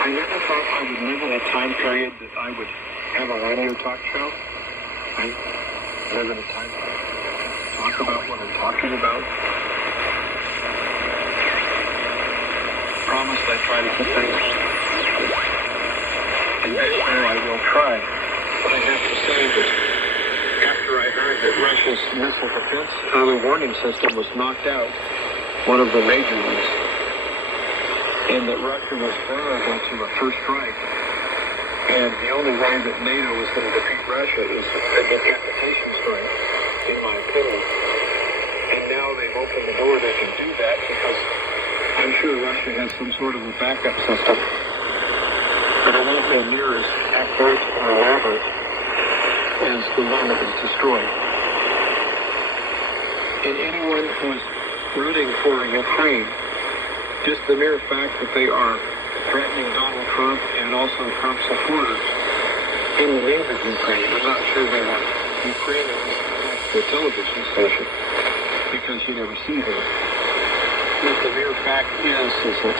I never thought I would live in a time period that I would have a radio talk show. I live in a time period to talk about what I'm talking about. Promise I try to keep things. And next year I will try. But I have to say that after I heard that Russia's missile defense early warning system was knocked out, one of the major ones, and that Russia was vulnerable to a first strike, and the only way that NATO is going to defeat Russia is a decapitation strike, in my opinion. And now they've opened the door they can do that because I'm sure Russia has some sort of a backup system, but it won't be near as accurate or elaborate as the one that was destroyed. And anyone who is rooting for Ukraine, just the mere fact that they are threatening Donald Trump and also Trump supporters in the name of Ukraine, I'm not sure they want Ukraine as the television station because you never see them. But the mere fact is that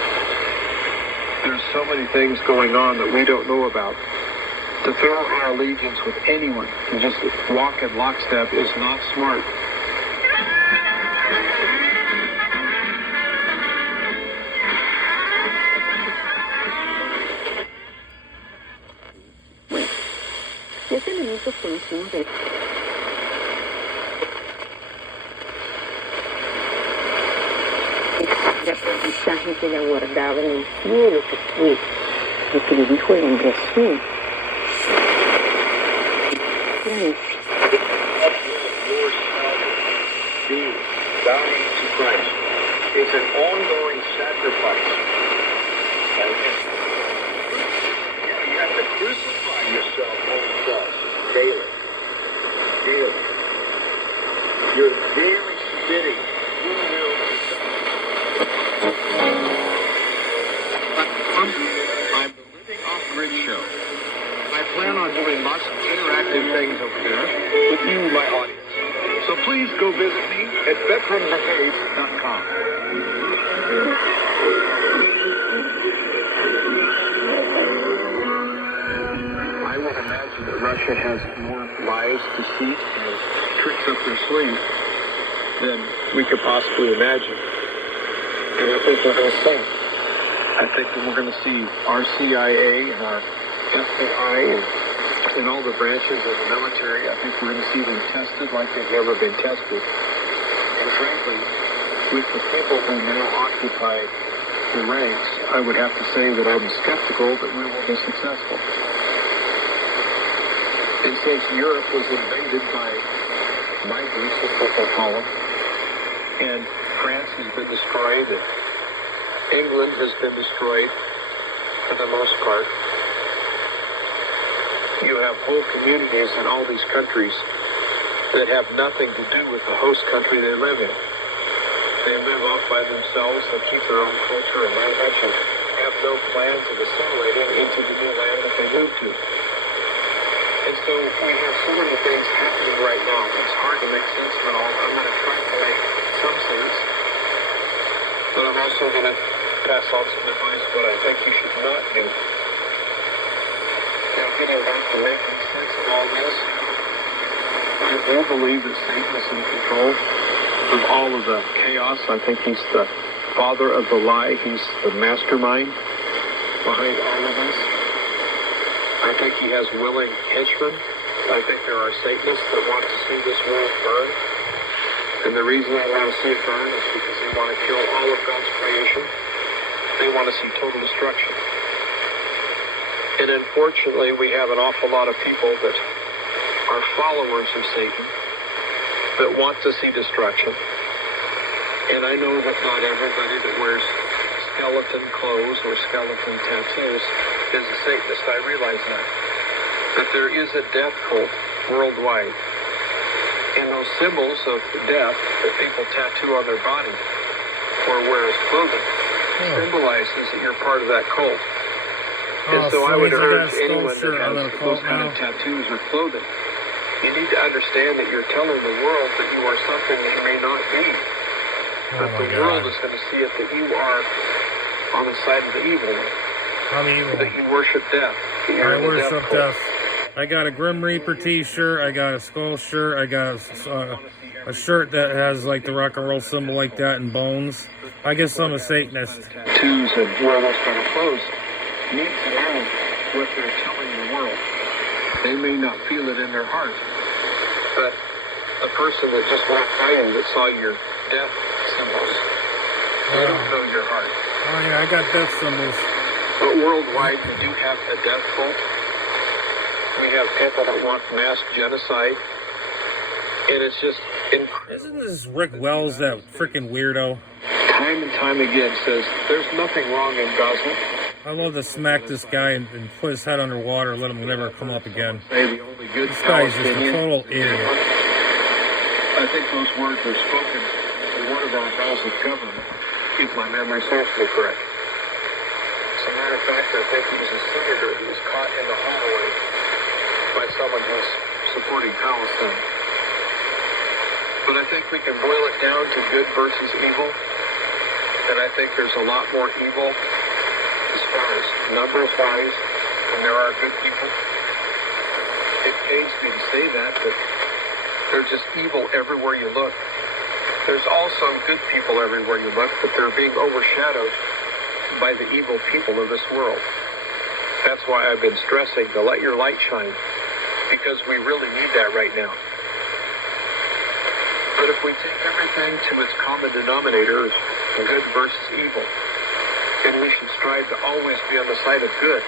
there's so many things going on that we don't know about. To throw our allegiance with anyone and just walk in lockstep is not smart. Ese elemento fue uno de aprendizaje que la guardaba en el cielo, que fue lo que le dijo el hombre azul. Dying to Christ. It's an ongoing sacrifice. You have to crucify yourself on the cross daily. Daily. You're daily submitting your will to God. I'm the Living Off-Grid Show. I plan on doing lots of interactive things over there with you, my audience. So please go visit me at veteranbrigade.com. I would imagine that Russia has more lies, deceit, and tricks up their sleeve than we could possibly imagine. And I think we're going to see it. I think that we're going to see our CIA and our FBI and all the branches of the military. I think we're going to see them tested like they've never been tested. And frankly, with the people who now occupy the ranks, I would have to say that I'm skeptical that we will be successful. And since Europe was invaded by migrants, as people call them, and France has been destroyed, and England has been destroyed for the most part, you have whole communities in all these countries that have nothing to do with the host country they live in. They live off by themselves, they keep their own culture and language, and have no plans of assimilating into the new land that they move to. And so we have so many things happening right now. It's hard to make sense of it all. I'm going to try to make some sense, but I'm also going to pass on some advice what I think you should not do. Now, getting back to making sense of all this, I do believe that Satan is in control of all of the chaos. I think he's the father of the lie. He's the mastermind behind all of this. I think he has willing henchmen. I think there are Satanists that want to see this world burn. And the reason they want to see it burn is because they want to kill all of God's creation. They want to see total destruction. And unfortunately, we have an awful lot of people that are followers of Satan that want to see destruction. And I know that not everybody that wears skeleton clothes or skeleton tattoos is a Satanist. I realize that. But there is a death cult worldwide. And those symbols of death that people tattoo on their body or wear as clothing symbolizes that you're part of that cult. And so I would urge anyone that has those kind of tattoos or clothing, you need to understand that you're telling the world that you are something that you may not be. But the world is going to see it that you are on the side of the evil one. I'm evil. That you worship death. I worship death. I got a Grim Reaper t-shirt. I got a skull shirt. I got a shirt that has like the rock and roll symbol like that and bones. I guess I'm a Satanist. Tattoos and wear those kind of clothes need to know what they're telling the world. They may not feel it in their heart, but a person that just walked by you that saw your death symbols, they don't know your heart. Oh yeah, I got death symbols. But worldwide, we do have a death cult. We have people that want mass genocide, and it's just incredible. Isn't this Rick Wells that freaking weirdo? Time and time again says there's nothing wrong in Gaza. I love to smack this guy and put his head underwater and let him never come up again. The only good This guy's just a Palestinian. total idiot. I think those words were spoken in one of our Gaza government, if my memory serves me correct. As a matter of fact, I think he was a senator who was caught in the hallway by someone who's supporting Palestine. But I think we can boil it down to good versus evil. And I think there's a lot more evil as far as numbers wise than there are good people. It pains me to say that, but there's just evil everywhere you look. There's also good people everywhere you look, but they're being overshadowed by the evil people of this world. That's why I've been stressing to let your light shine, because we really need that right now. But if we take everything to its common denominator, good versus evil, then we should strive to always be on the side of good.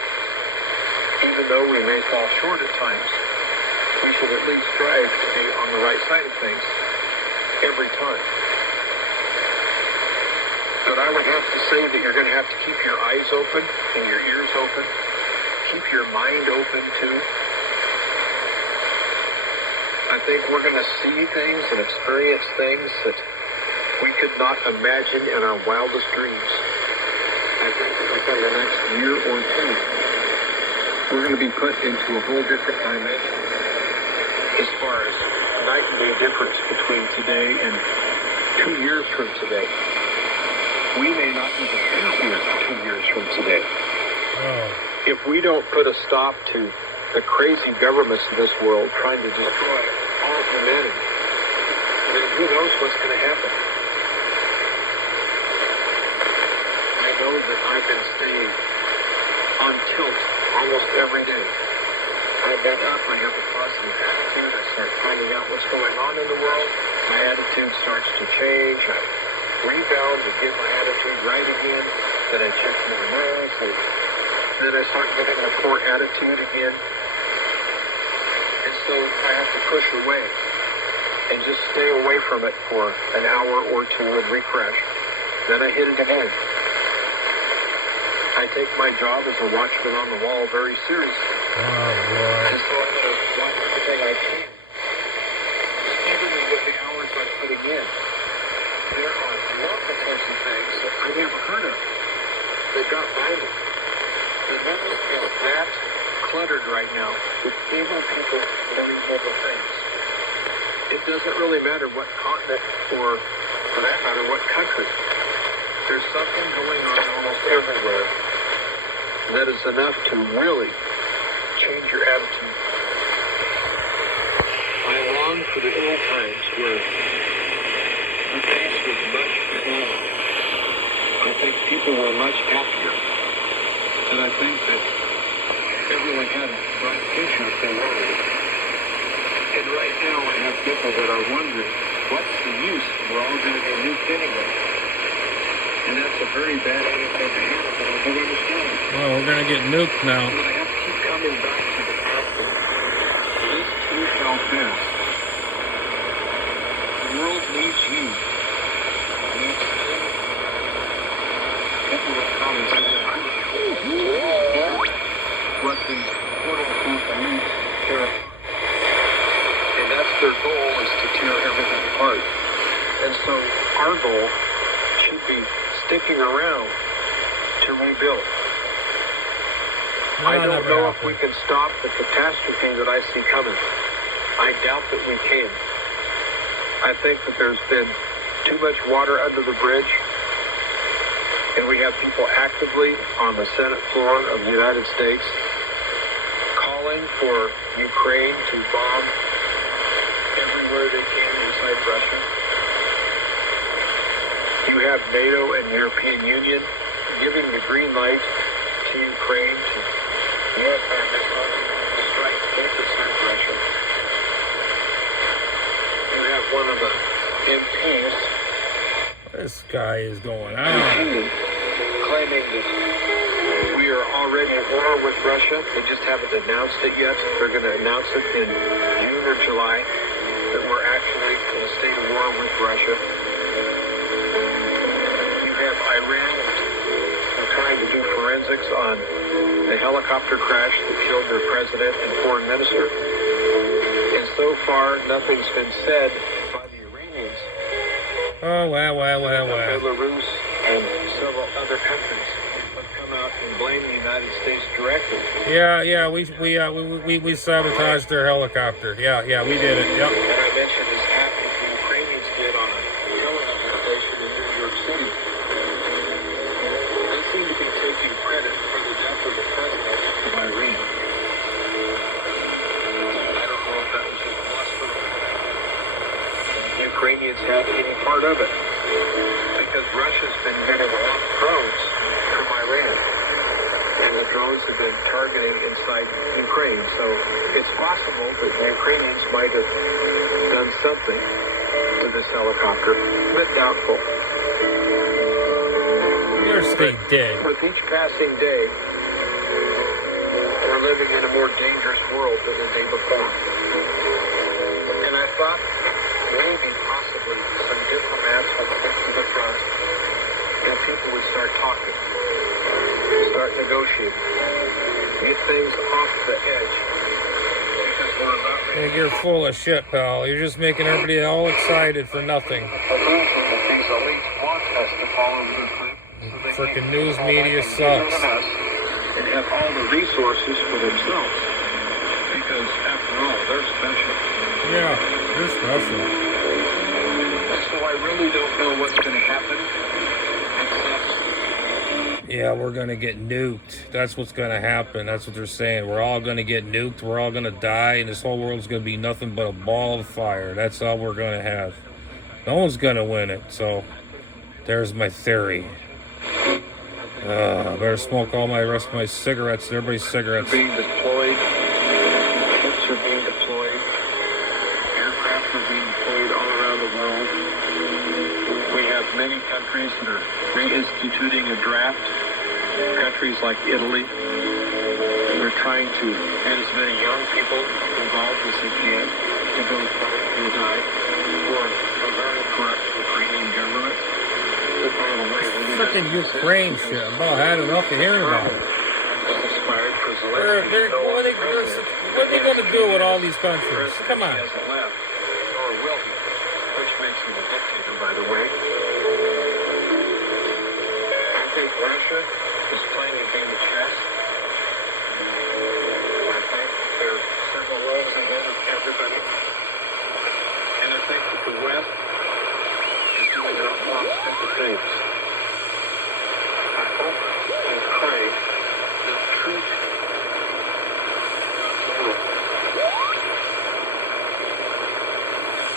Even though we may fall short at times, we should at least strive to be on the right side of things every time. But I would have to say that you're going to have to keep your eyes open and your ears open. Keep your mind open too. I think we're going to see things and experience things that we could not imagine in our wildest dreams. I think within the next year or two, we're going to be put into a whole different dimension as far as night and day difference between today and 2 years from today. We may not even be here 2 years from today. If we don't put a stop to the crazy governments of this world trying to destroy all of humanity, then who knows what's going to happen. I know that I've been staying on tilt almost every day. I get up, I have a positive attitude, I start finding out what's going on in the world, my attitude starts to change, I rebound and get my attitude right again, then I check my nerves, and then I start getting a poor attitude again. And so I have to push away and just stay away from it for an hour or two and refresh. Then I hit it again. I take my job as a watchman on the wall very seriously. And so I'm going to watch everything I can. Even with the hours I'm putting in, there are multiples of things that I never heard of that got by me. The news is that cluttered right now with evil people doing evil things. It doesn't really matter what continent or, for that matter, what country. There's something going on almost everywhere that is enough to really change your attitude. I long for the old times where the face was much calmer. I think people were much happier. And I think that everyone had a bright future if they wanted it. And right now I have people that are wondering, what's the use? We're all going to be nuked anyway. And that's a very bad attitude to have, but I don't understand it. Well, we're gonna get nuked now. But I have to keep coming back to the fact that this too shall pass. The world needs you. It needs people that come and say, what these quote-unquote elites tear apart. And that's their goal, is to tear everything apart. And so our goal should be sticking around to rebuild. I don't know if we can stop the catastrophe that I see coming. I doubt that we can. I think that there's been too much water under the bridge. And we have people actively on the Senate floor of the United States calling for Ukraine to bomb everywhere they can inside Russia. You have NATO and European Union giving the green light to Ukraine to use their missiles to strike inside Russia. You have one of the MPs. This guy is going on. Claiming that we are already at war with Russia. They just haven't announced it yet. They're going to announce it in June or July that we're actually in a state of war with Russia. You have Iran trying to do forensics on the helicopter crash that killed their president and foreign minister. And so far, nothing's been said by the Iranians. Oh, well. Belarus and several other countries have come out and blamed the United States directly. Yeah, we sabotaged their helicopter. Yeah, we did it. Yep. And I mentioned this happened the Ukrainians did on a killing operation in New York City. They seem to be taking credit for the death of the president of Iran. I don't know if that was just bluster. The Ukrainians had any part of it. Because Russia's been getting a lot of drones from Iran. And the drones have been targeting inside Ukraine. So it's possible that the Ukrainians might have done something to this helicopter, but doubtful. You're stay dead. With each passing day, we're living in a more dangerous world than the day before. And I thought maybe possibly some diplomats would stick to the front and people would start talking, start negotiating, get things off the edge. Because we're about ready. You're full of shit, pal. You're just making everybody all excited for nothing. These elites want us to fall over the cliff. So Freaking news media sucks. And have all the resources for themselves. Because after all, they're special. Yeah, they're special. So I really don't know what's going to happen. Yeah, we're going to get nuked. That's what's going to happen. That's what they're saying. We're all going to get nuked. We're all going to die. And this whole world's going to be nothing but a ball of fire. That's all we're going to have. No one's going to win it. So there's my theory. Better smoke all my rest of my cigarettes. Everybody's cigarettes. Being deployed. Ships are being deployed. Aircraft are being deployed all around the world. We have many countries that are reinstituting a draft. Countries like Italy. They're trying to get as many young people involved as they can to go fight and die for a very corrupt Ukrainian government. Freaking Ukraine shit. I'm about had enough of hearing about it. What are they going to do with all these countries? Come on. He hasn't left, nor will he, which makes him a dictator, by the way. I think Russia is playing a game of chess. I think there are several roles ahead of everybody. And I think that the West is doing an awful lot of stupid things. I hope and pray that the truth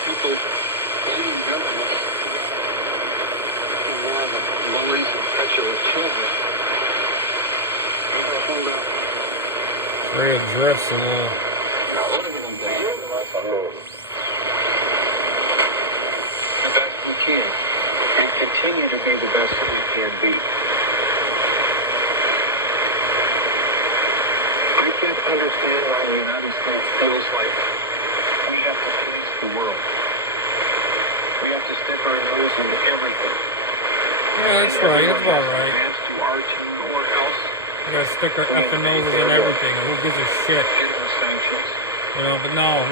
people blaming governments for more of the lollies and petulant children. I'm going to hold out. Ray drifts a little. The best we can, and continue to be the best that we can be. I can't understand why the United States feels like we have to police the world. We have to stick our nose into everything. Yeah, that's right. That's about right. Advance to our team or else. We gotta stick our effing noses in everything. Who gives a shit? Get the sanctions. You know, but no.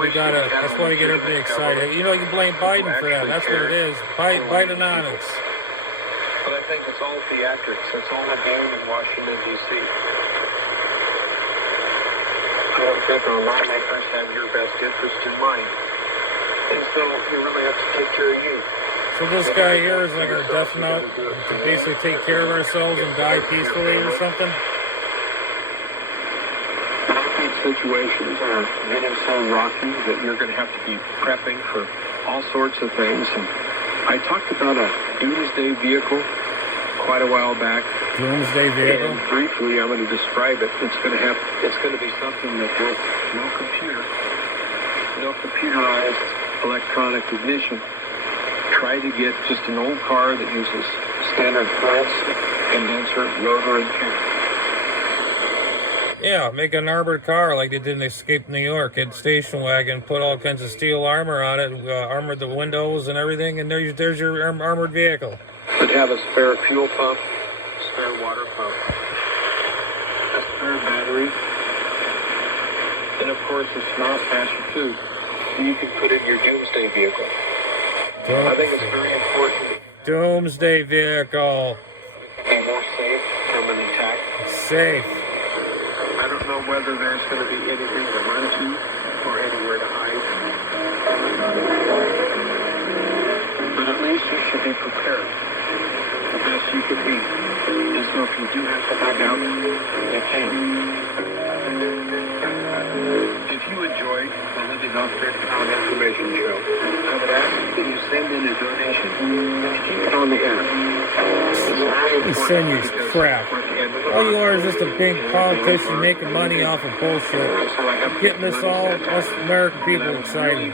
We gotta, that's why you get everybody excited. You know, you can blame Biden for that. That's what it is. Bidenomics. But I think it's all theatrics. It's all a game in Washington, D.C. I don't think our lawmakers have your best interest in mind. And so you really have to take care of you. So this guy here is like our death note to basically take care of ourselves and die peacefully or something? I think situations are getting so rocky that you're going to have to be prepping for all sorts of things. And I talked about a doomsday vehicle quite a while back. Doomsday vehicle? And briefly, I'm going to describe it. It's going to be something that with no computerized electronic ignition. Try to get just an old car that uses standard Flint's condenser, rotor, and tube. Yeah, make an armored car like they did in Escape New York. Get station wagon, put all kinds of steel armor on it, armor the windows and everything, and there's your armored vehicle. But have a spare fuel pump, spare water pump, a spare battery, and of course a small stash of food you can put in your doomsday vehicle. I think it's very important. Doomsday vehicle. Be more safe from an attack. Safe. I don't know whether there's going to be anything to run to or anywhere to hide. But at least you should be prepared the best you could be. And so if you do have to back out, you can. If you enjoy the Living Off Grid Power Information Show, I would ask that you send in a donation to keep it on the air. You send your crap. All you are is just a big politician making money off of bullshit. Getting us all, us American people excited.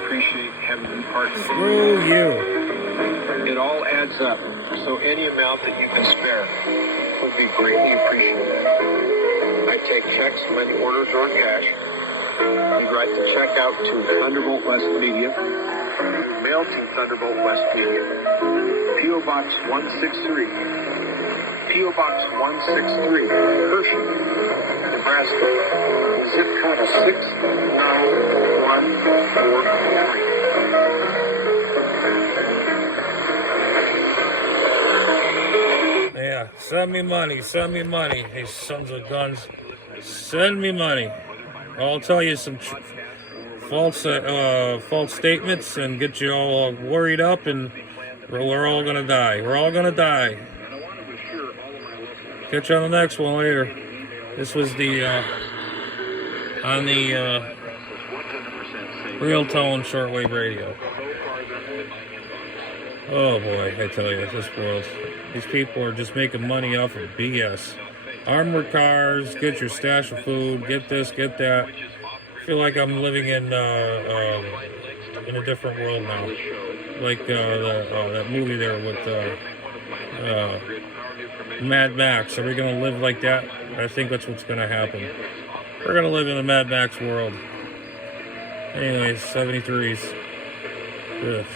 Screw you. It all adds up, so any amount that you can spare would be greatly appreciated. I take checks, money orders, or cash. You write the check out to Thunderbolt West Media. Mail to Thunderbolt West Media. P.O. Box 163. P.O. Box 163, Hershey, Nebraska. Zip code is 69143. Yeah, send me money, send me money. Hey, sons of guns, send me money. I'll tell you some false statements and get you all worried up, and we're all gonna die. We're all gonna die. Catch you on the next one later. This was the on the realtone shortwave radio. Oh boy, I tell you, this world. These people are just making money off of BS. Armored cars, get your stash of food, get this, get that. I feel like I'm living in a different world now. Like that movie there with Mad Max. Are we going to live like that? I think that's what's going to happen. We're going to live in a Mad Max world. Anyways, 73s. Ugh.